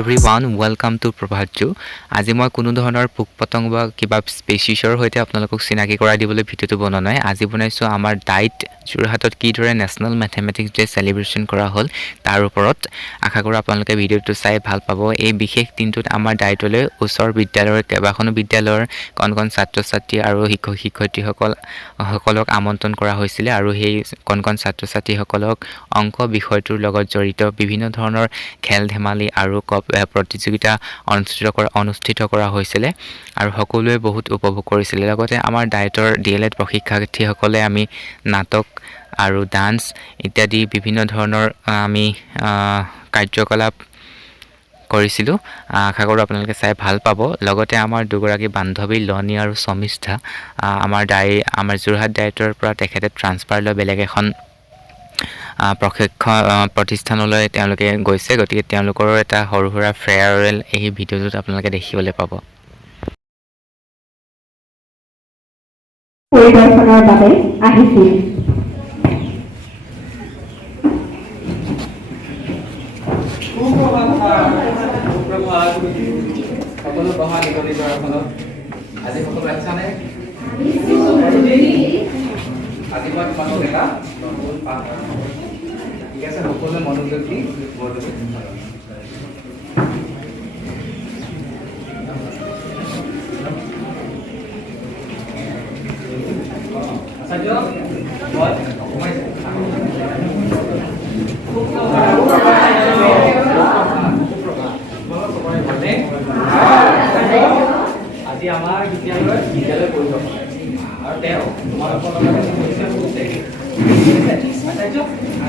Everyone welcome to প্ৰভাতজু আজি মই কোনো ধৰণৰ পোক পতংগ বা কিবা স্পেচিছৰ সৈতে আপোনালোকক চিনাকি কৰাই দিবলৈ ভিডিঅ'টো বনোৱা নাই আজি বনাইছোঁ আমাৰ ডাইট যোৰহাটত কিদৰে নেশ্যনেল মেথমেটিক্স ডে চেলিব্ৰেশ্যন কৰা হ'ল তাৰ ওপৰত আশা কৰোঁ আপোনালোকে ভিডিঅ'টো চাই ভাল পাব এই বিশেষ দিনটোত আমাৰ ডাইটলৈ ওচৰ বিদ্যালয়ৰ কেইবাখনো বিদ্যালয়ৰ কণ কণ ছাত্ৰ ছাত্ৰী আৰু শিক্ষক শিক্ষয়িত্ৰীসকলক আমন্ত্ৰণ কৰা হৈছিলে আৰু সেই কণ কণ ছাত্ৰ ছাত্ৰীসকলক অংক বিষয়টোৰ লগত জড়িত বিভিন্ন ধৰণৰ খেল ধেমালি আৰু প্ৰতিযোগিতা অনুষ্ঠিত কৰা হৈছিলে আৰু সকলোৱে বহুত উপভোগ কৰিছিলে লগতে আমাৰ ডাইটৰ ডিএলএড প্ৰশিক্ষাৰ্থীসকলে আমি নাটক আৰু ডান্স ইত্যাদি বিভিন্ন ধৰণৰ আমি কাৰ্যকলাপ কৰিছিলোঁ আশা কৰোঁ আপোনালোকে চাই ভাল পাব লগতে আমাৰ দুগৰাকী বান্ধৱী লনি আৰু সমিষ্ঠা আমাৰ যোৰহাট ডাইটৰ পৰা তেখেতে ট্ৰান্সফাৰ লৈ বেলেগ এখন প্ৰতিষ্ঠানলৈ তেওঁলোকে গৈছে গতিকে তেওঁলোকৰো এটা সৰু সুৰা ফেয়াৰৱেল এই ভিডিঅ'টোত আপোনালোকে দেখিবলৈ পাব পৰিদৰ্শনৰ বাবে আহিছিল সকলো বহা নিগনি কৰাৰ ফলত আজি সকলো আহিছানে আজি মই তোমালোকক এটা নতুন পাঠ ঠিক আছে সকলোৱে মনোযোগ দি বৰ্ডলৈ আজি আমাৰ বিদ্যালয় পৰিদৰ্শন আৰু তেওঁ তোমালোকৰ লগত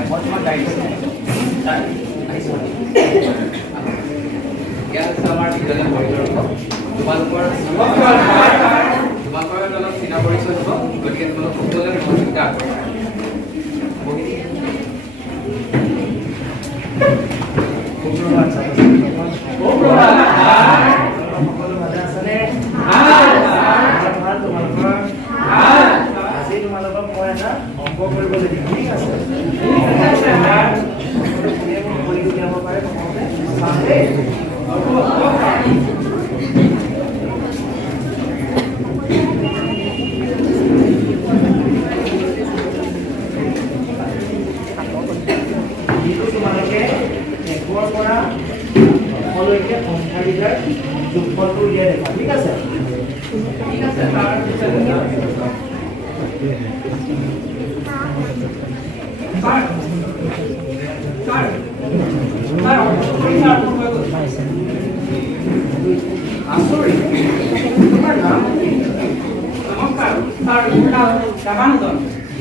মই তোমাৰ দায়িত্ব আমাৰ বিদ্যালয় পৰিদৰ্শন তোমালোকৰ অলপ চিনা পৰিচয় হ'ব গতিকে তোমালোক সকলোৱে মনোযোগ আগবঢ়ায় আজি তোমালোকক মই এটা অংক কৰিবলৈ দিম ঠিক আছে উলিয়াব পাৰে যিটো তোমালোকে একৰ পৰা এশলৈকে সংখ্যাকেইটাৰ যোগফলটো উলিয়াই দেখা ঠিক আছে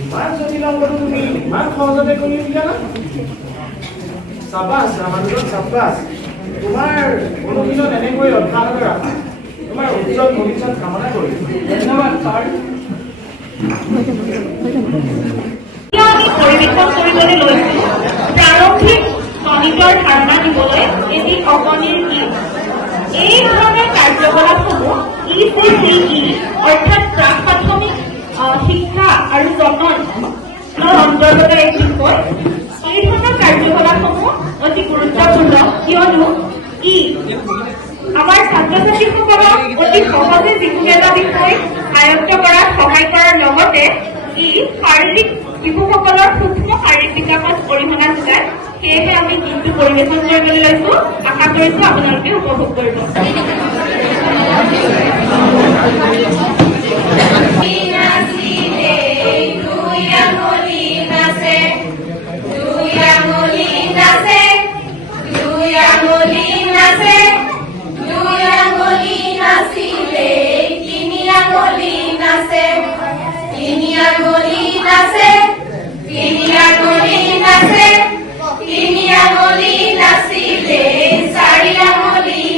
ইমান জটিল অংকটো তুমি ইমান সহজতে কৰি উলিয়ালা চাবাছ মানুহজন চাবাছ তোমাৰ অনুশীলন এনেকৈ অভ্যাস ৰাখা তোমাৰ উজ্জ্বল ভৱিষ্যত কামনা কৰিম ধন্যবাদ ছাৰ আমি পৰিৱেশন কৰিবলৈ লৈছোঁ প্ৰাৰম্ভিক গণিতৰ ধাৰণা দিবলৈ এটি অগণিৰ গীত এই ধৰণৰ কাৰ্যকলাপসমূহ ECCE অৰ্থাৎ প্ৰাক প্ৰাথমিক শিক্ষা আৰু জননৰ অন্তৰ্গত এক বিষয় এই ধৰণৰ কাৰ্যকলাপসমূহ অতি গুৰুত্বপূৰ্ণ কিয়নো ই আমাৰ ছাত্ৰ ছাত্ৰীসকলক অতি সহজে যিকোনো এটা বিষয় আয়ত্ত কৰাত সহায় কৰাৰ লগতে ই শাৰীৰিক শিশুসকলৰ সূক্ষ্ম শাৰীৰিক বিকাশত অৰিহণা যোগায় সেয়েহে আমি গীতটো পৰিৱেশন কৰিবলৈ লৈছোঁ আশা কৰিছোঁ আপোনালোকে উপভোগ কৰিব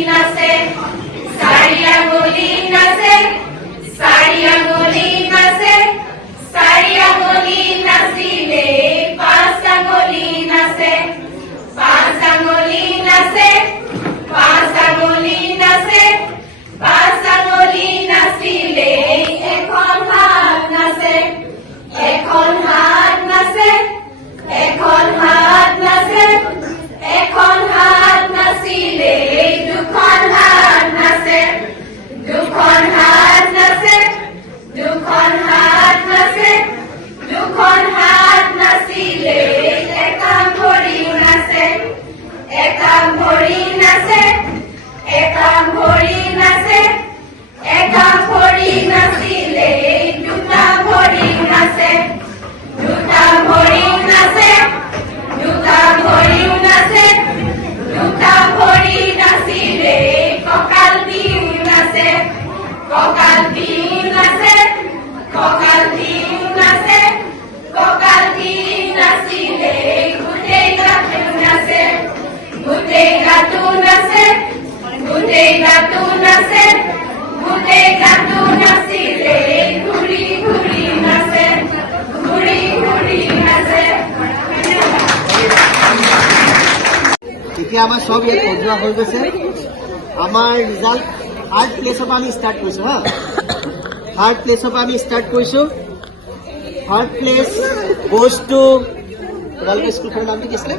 Nace, আমাৰ চব ইয়াত পঢ়োৱা হৈ গৈছে আমাৰ ৰিজাল্ট থাৰ্ড প্লেচৰ পৰা আমি ষ্টাৰ্ট কৰিছোঁ হা থাৰ্ড প্লেচৰ পৰা আমি ষ্টাৰ্ট কৰিছোঁ থাৰ্ড প্লেচ গ'জ টু তোমালোকৰ স্কুলখনৰ নামটো কি আছিলে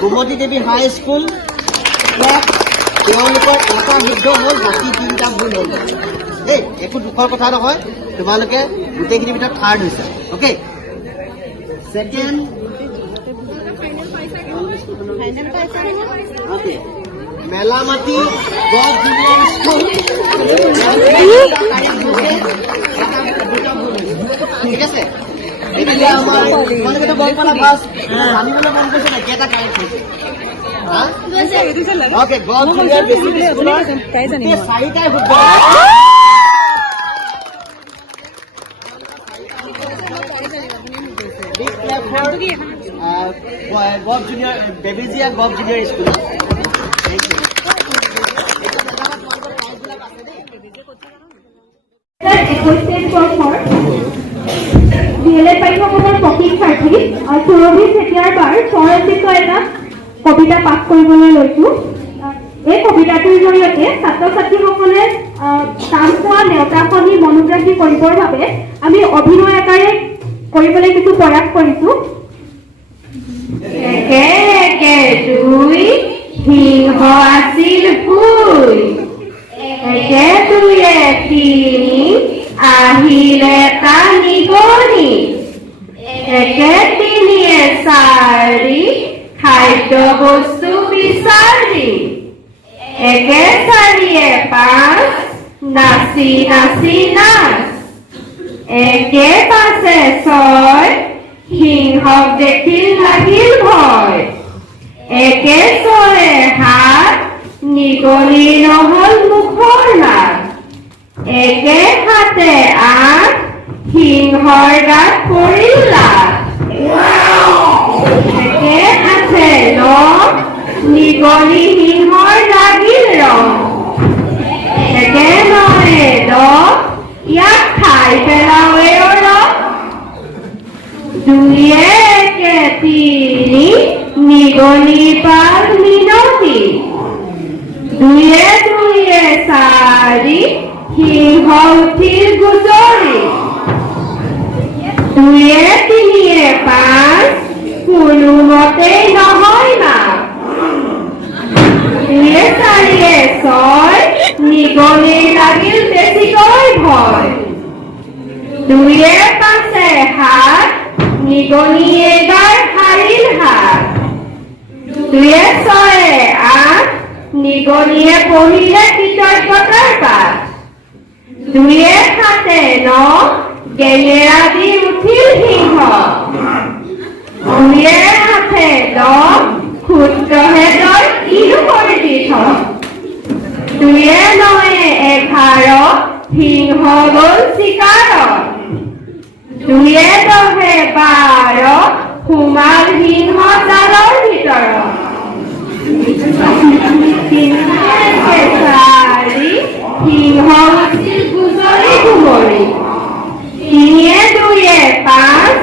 গোমতী দেৱী হাই স্কুল তেওঁলোকৰ এটা শুদ্ধ হ'ল বাকী তিনিটা ভুল হ'ল দেই একো দুখৰ কথা নহয় তোমালোকে গোটেইখিনিৰ ভিতৰত থাৰ্ড হৈছে okay second okay Melamati gov junior school ঠিক আছে এতিয়া আমাৰ তোমালোকেতো গম পালা ফাৰ্ষ্ট জানিবলৈ মন কৰিছে নেকি এটা কাৰেক্ট হৈছে অ'কে গভ জুনিয়ৰ বেছিক স্কুলৰ চাৰিটাই শুদ্ধ Big clap for Gov Junior, Bebezia Gov Junior School. Thank you. DLED পাঠ্যক্ৰমৰ প্ৰতীক প্ৰাৰ্থী সুৰভি চেতিয়াৰবাৰ স্বৰচিত এটা কবিতা পাঠ কৰিবলৈ লৈছোঁ এই কবিতাটোৰ জৰিয়তে ছাত্ৰ ছাত্ৰীসকলে কাম পোৱা নেওতাখনি মনোগ্ৰাহী কৰিবৰ বাবে আমি অভিনয় আকাৰে কৰিবলৈ কিছু প্ৰয়াস কৰিছোঁ একে একে দুই সিংহ আছিল শুই একে দুয়ে তিনি আহিলে তা নিগনি একে তিনিয়ে চাৰি খাদ্য বস্তু বিচাৰি একে চাৰিয়ে পাঁচ নাচি নাচি নাচ একে পাঁচে ছয় সিংহক দেখিল লাগিল ভয় একে ছয়ে সাত নিগনি নহল মুখৰ নাক একে সাতে আঠ সিংহৰ গাত পৰিল লাট একে আঠে ন নিগনি সিংহৰ লাগিল ৰং একে নয়ে দহ ইয়াক খাই পেলাওৱে ৰং দুয়ে একে তিনি নিগনি পাল মিনতি দুয়ে দুয়ে চাৰি সিংহ উঠিল গুজৰি দুয়ে তিনিয়ে পাঁচ কোনোমতেই নহয় না দুয়ে চাৰিয়ে ছয় নিগনি লাগিল বেছিকৈ ভয় দুয়ে পাঁচে সাত নিগনি এইবাৰ হাৰিল হাত দুয়ে ছয়ে আঠ নিগনিয়ে পঢ়িলে কৃতজ্ঞতাৰ পাঠ দুয়ে সাতে ন গেঙেৰা দি উঠিল সিংহ দুয়ে আঠে দহ ক্ষুদ্ৰহে তই কিনো কৰিবি দুয়ে নয়ে এঘাৰ সিংহ গ'ল চিকাৰত দুয়ে দহে বাৰ সোমাল সিংহ জালৰ ভিতৰত চাৰি সিংহ আছিল গুজৰি কুমৰি তিনিয়ে দুয়ে পাঁচ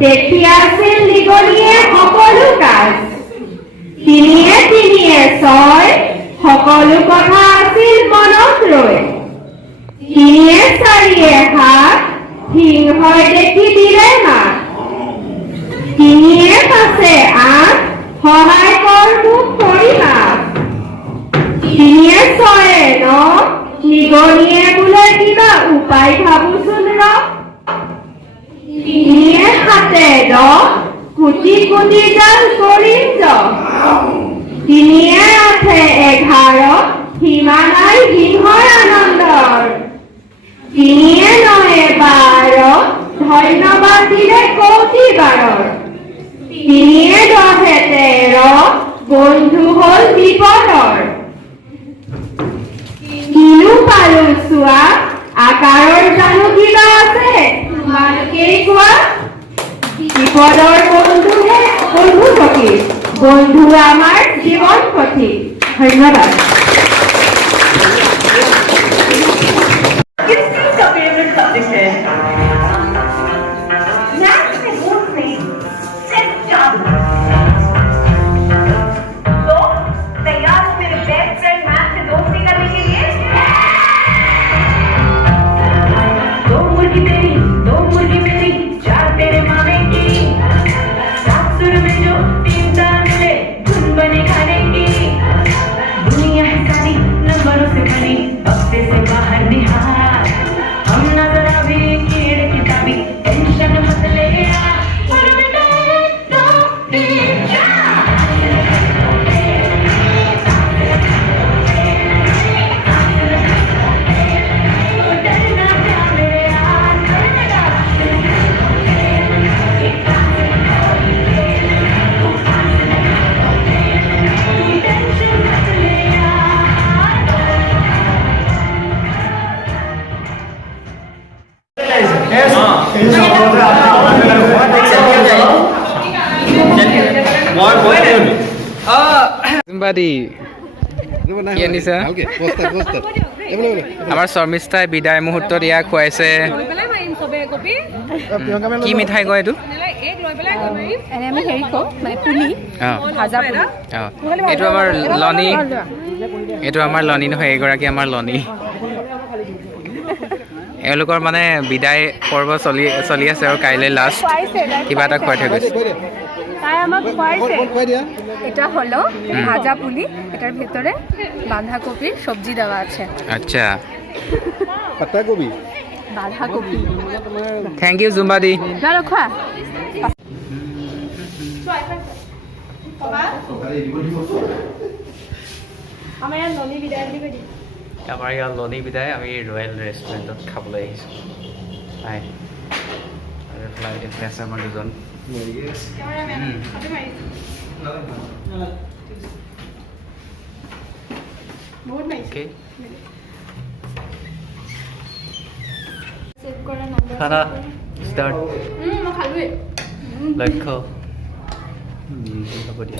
দেখি আছিল নিগনিয়ে সকলো কাজ তিনিয়ে তিনিয়ে ছয় সকলো কথা আছিল মনত ৰৈ তিনিয়ে চাৰিয়ে সাত সিংহই দেখি দিলে মাত তিনিয়ে পাঁচে আঠ সহায় কৰ মোক পৰিমাপ তিনিয়ে ছয়ে ন নিগনিয়ে বোলে কিবা উপায় ভাবোচোন ৰ তিনিয়ে সাতে দহ কোটি কোটি ডাল কৰিম তিনিয়ে আঠে এঘাৰ সীমা নাই সিংহৰ আনন্দৰ তিনিয়ে নয়ে বাৰ ধন্যবাদ দিলে কৌটি বাৰৰ তিনিয়ে দহে তেৰ বন্ধু হ'ল বিপদৰ কিনো পালো চোৱা আকাৰৰ জানো কিবা আছে তোমালোকেই কোৱা বিপদৰ বন্ধুহে বন্ধু সখী বন্ধু আমাৰ জীৱন সখী ধন্যবাদ জুম্বাদি কি আনিছা আমাৰ শৰ্মিষ্ঠাই বিদায় মুহূৰ্তত ইয়াক খুৱাইছে কি মিঠাই কয় এইটো আমি হেৰি কওঁ মানে পুলি অঁ ভাজা পুলি অঁ এইটো আমাৰ লনি এইটো আমাৰ লনি নহয় এইগৰাকী আমাৰ লনি এওঁলোকৰ মানে বিদায় পৰ্ব চলি আছে আৰু কাইলৈ লাষ্ট কিবা এটা খুৱাই থৈ গৈছে তাই আমাক খুৱাইছে এটা হলো ভাজা পুলি এটার ভেতরে বাঁধাকপির সবজি দেওয়া আছে আচ্ছা পাতাকবি বাঁধাকপি থেংক ইউ জুম্বাদি না খোৱা আমাৰ ইয়াত ননী বিদায় বুলি কৈ দিম আমাৰ ইয়াত লনি বিদায় আমি ৰয়েল ৰেষ্টুৰেণ্টত খাবলৈ আহিছোঁ হাই আৰু ফ্লাইট আছে আমাৰ দুজন অ'কে খানা ষ্টাৰ্ট মই খালোৱে লক্ষ্য হ'ব দিয়া